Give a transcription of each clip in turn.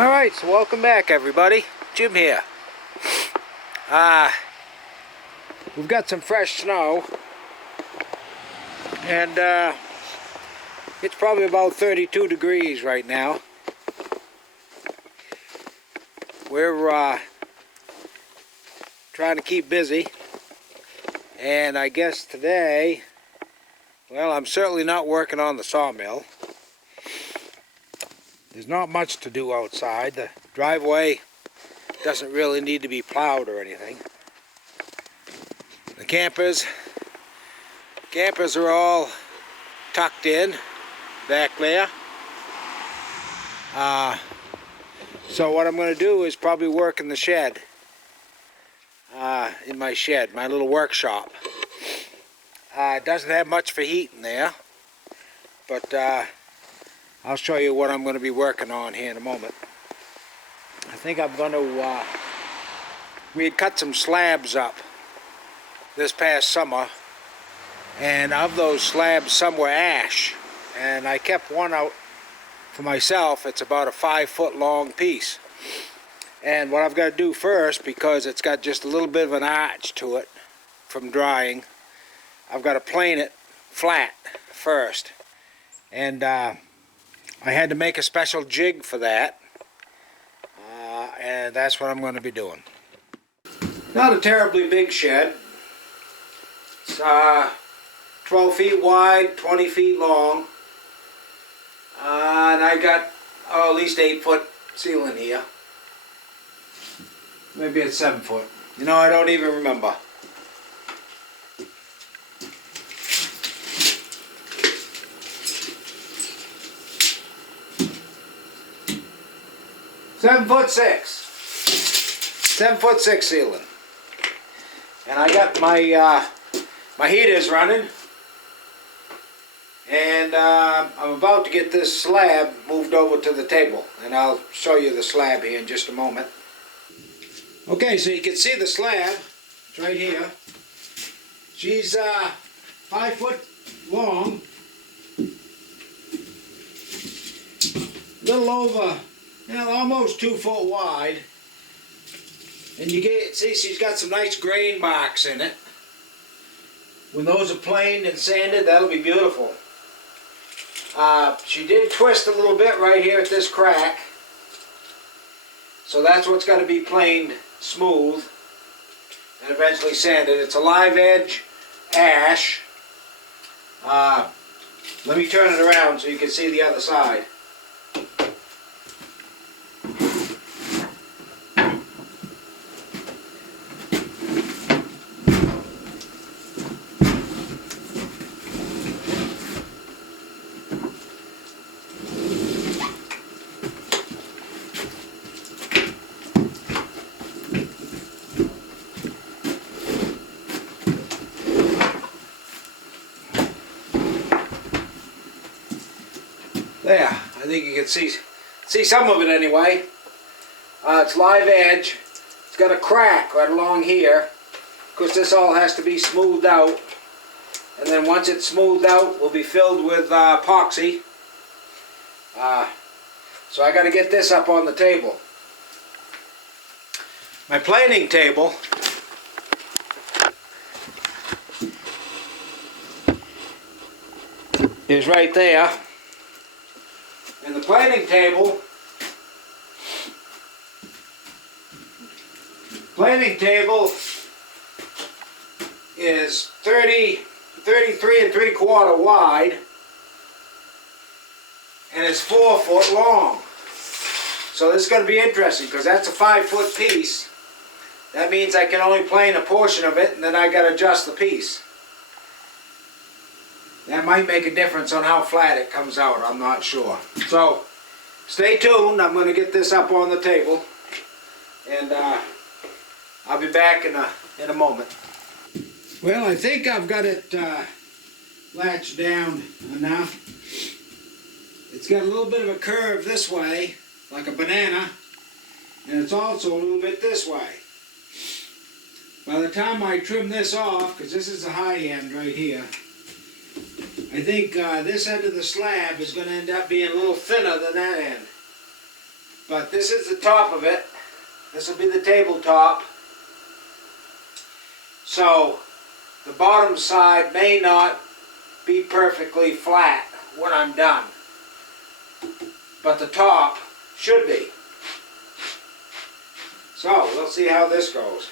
Alright, so welcome back everybody. Jim here. We've got some fresh snow. And it's probably about 32 degrees right now. We're trying to keep busy. And I guess today, well, I'm certainly not working on the sawmill. There's not much to do outside. The driveway doesn't really need to be plowed or anything. The campers are all tucked in back there. So what I'm going to do is probably work in the shed. In my shed, my little workshop. It doesn't have much for heat in there. But I'll show you what I'm going to be working on here in a moment. I think I'm going to, we had cut some slabs up this past summer, and of those slabs some were ash, and I kept one out for myself. It's about a 5-foot long piece, and what I've got to do first, because it's got just a little bit of an arch to it from drying, I've got to plane it flat first, and I had to make a special jig for that, and that's what I'm going to be doing. Not a terribly big shed. It's 12 feet wide, 20 feet long, and I got at least 8-foot ceiling here. Maybe it's 7 foot. You know, I don't even remember. Seven foot 6 ceiling, and I got my my heaters running, and I'm about to get this slab moved over to the table, and I'll show you the slab here in just a moment. Okay, so you can see the slab. It's right here. She's 5 foot long, a little over. Well, almost 2 foot wide, and you see she's got some nice grain marks in it. When those are planed and sanded, that'll be beautiful. She did twist a little bit right here at this crack, so that's what's got to be planed smooth and eventually sanded. It's a live edge ash. Let me turn it around so you can see the other side. There, I think you can see some of it anyway. It's live edge. It's got a crack right along here, because this all has to be smoothed out. And then once it's smoothed out, will be filled with epoxy. So I got to get this up on the table. My planing table is right there. And the planing table is 33 3/4 wide, and it's 4 foot long. So this is going to be interesting, because that's a 5 foot piece. That means I can only plane a portion of it, and then I got to adjust the piece. That might make a difference on how flat it comes out, I'm not sure. So, stay tuned. I'm going to get this up on the table, and I'll be back in a moment. Well, I think I've got it latched down enough. It's got a little bit of a curve this way, like a banana, and it's also a little bit this way. By the time I trim this off, because this is the high end right here, I think this end of the slab is going to end up being a little thinner than that end. But this is the top of it. This will be the tabletop. So the bottom side may not be perfectly flat when I'm done, but the top should be. So we'll see how this goes.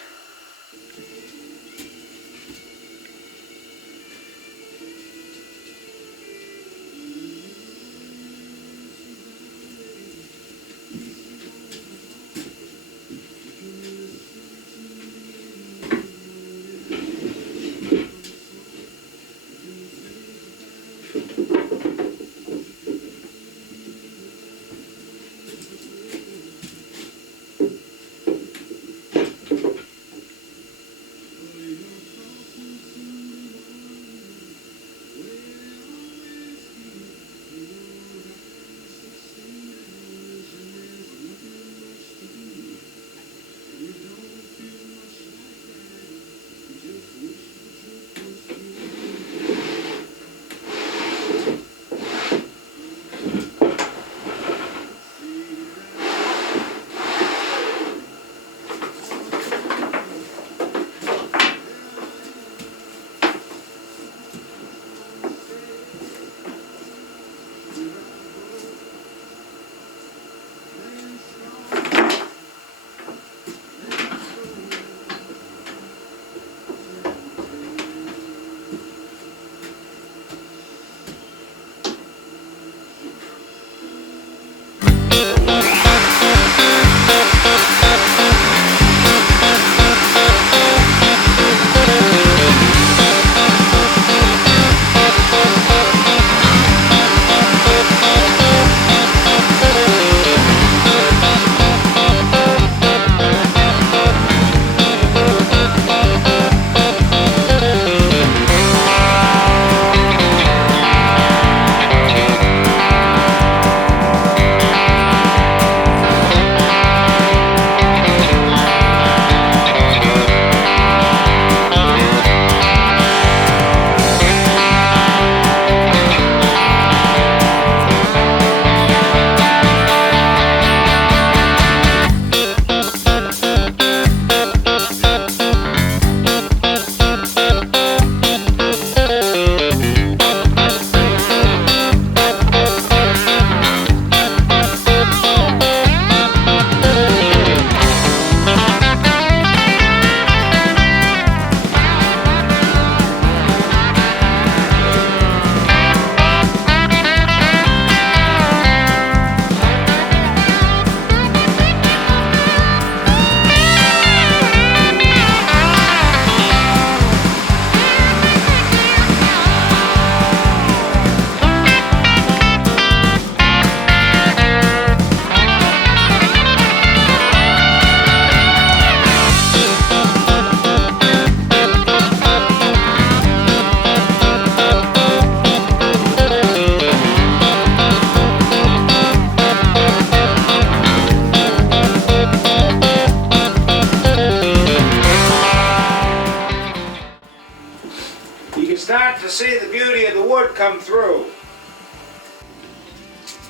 Start to see the beauty of the wood come through.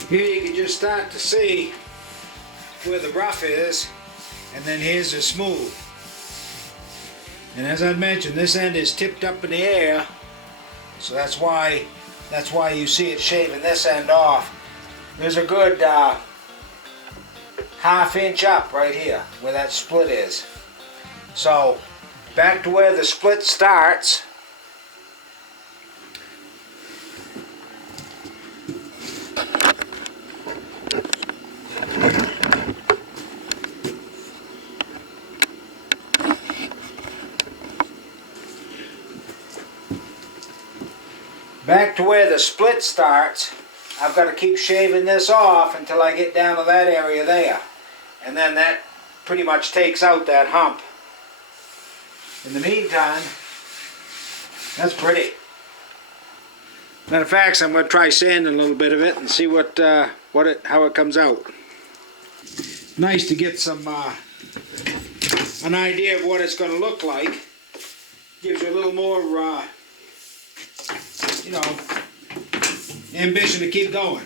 Here you can just start to see where the rough is, and then here's the smooth. And as I mentioned, this end is tipped up in the air, so that's why you see it shaving this end off. There's a good ½ inch up right here where that split is. So back to where the split starts. Back to where the split starts, I've got to keep shaving this off until I get down to that area there. And then that pretty much takes out that hump. In the meantime, that's pretty. Matter of fact, I'm going to try sanding a little bit of it and see how it comes out. Nice to get some an idea of what it's going to look like. Gives you a little more ambition to keep going.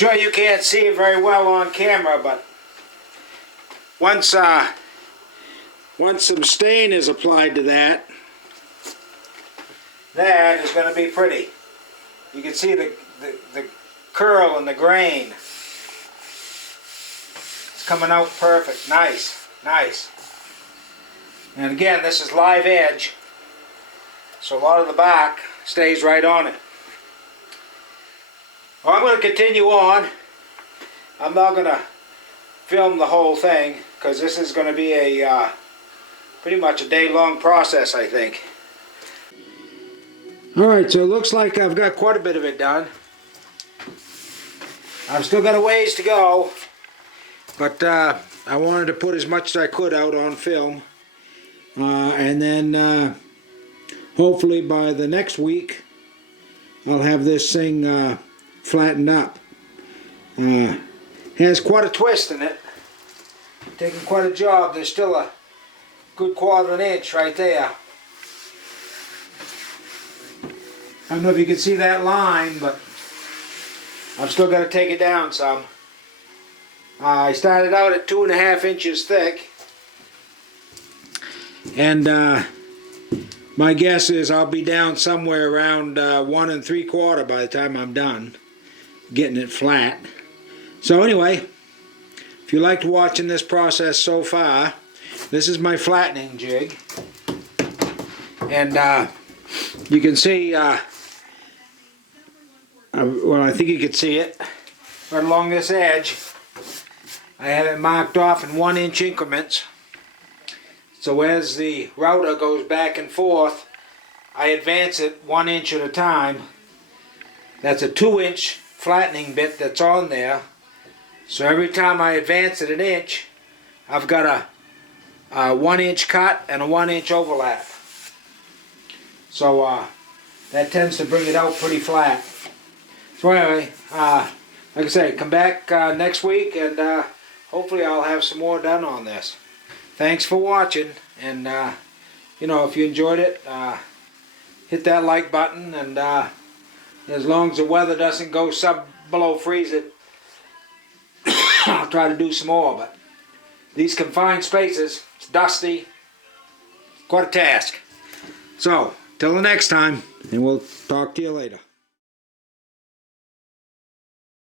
sure you can't see it very well on camera, but once some stain is applied to that, that is going to be pretty. You can see the curl and the grain. It's coming out perfect. Nice, nice. And again, this is live edge, so a lot of the bark stays right on it. Well, I'm going to continue on. I'm not going to film the whole thing because this is going to be a pretty much a day-long process, I think. Alright, so it looks like I've got quite a bit of it done. I've still got a ways to go, but I wanted to put as much as I could out on film. And then hopefully by the next week I'll have this thing flattened up. Has quite a twist in it. Taking quite a job. There's still a good 1/4 inch right there. I don't know if you can see that line, but I've still got to take it down some. I started out at 2.5 inches thick, and my guess is I'll be down somewhere around 1 3/4 by the time I'm done getting it flat. So anyway, if you liked watching this process so far, this is my flattening jig, and you can see, well, I think you can see it right along this edge. I have it marked off in 1 inch increments. So as the router goes back and forth, I advance it 1 inch at a time. That's a 2-inch flattening bit that's on there. So every time I advance it 1 inch, I've got a 1 inch cut and a 1 inch overlap. So that tends to bring it out pretty flat. So anyway, like I say, come back next week and hopefully I'll have some more done on this. Thanks for watching, and you know, if you enjoyed it, hit that like button, and as long as the weather doesn't go below freezing, I'll try to do some more. But these confined spaces, it's dusty, quite a task. So till the next time, and we'll talk to you later.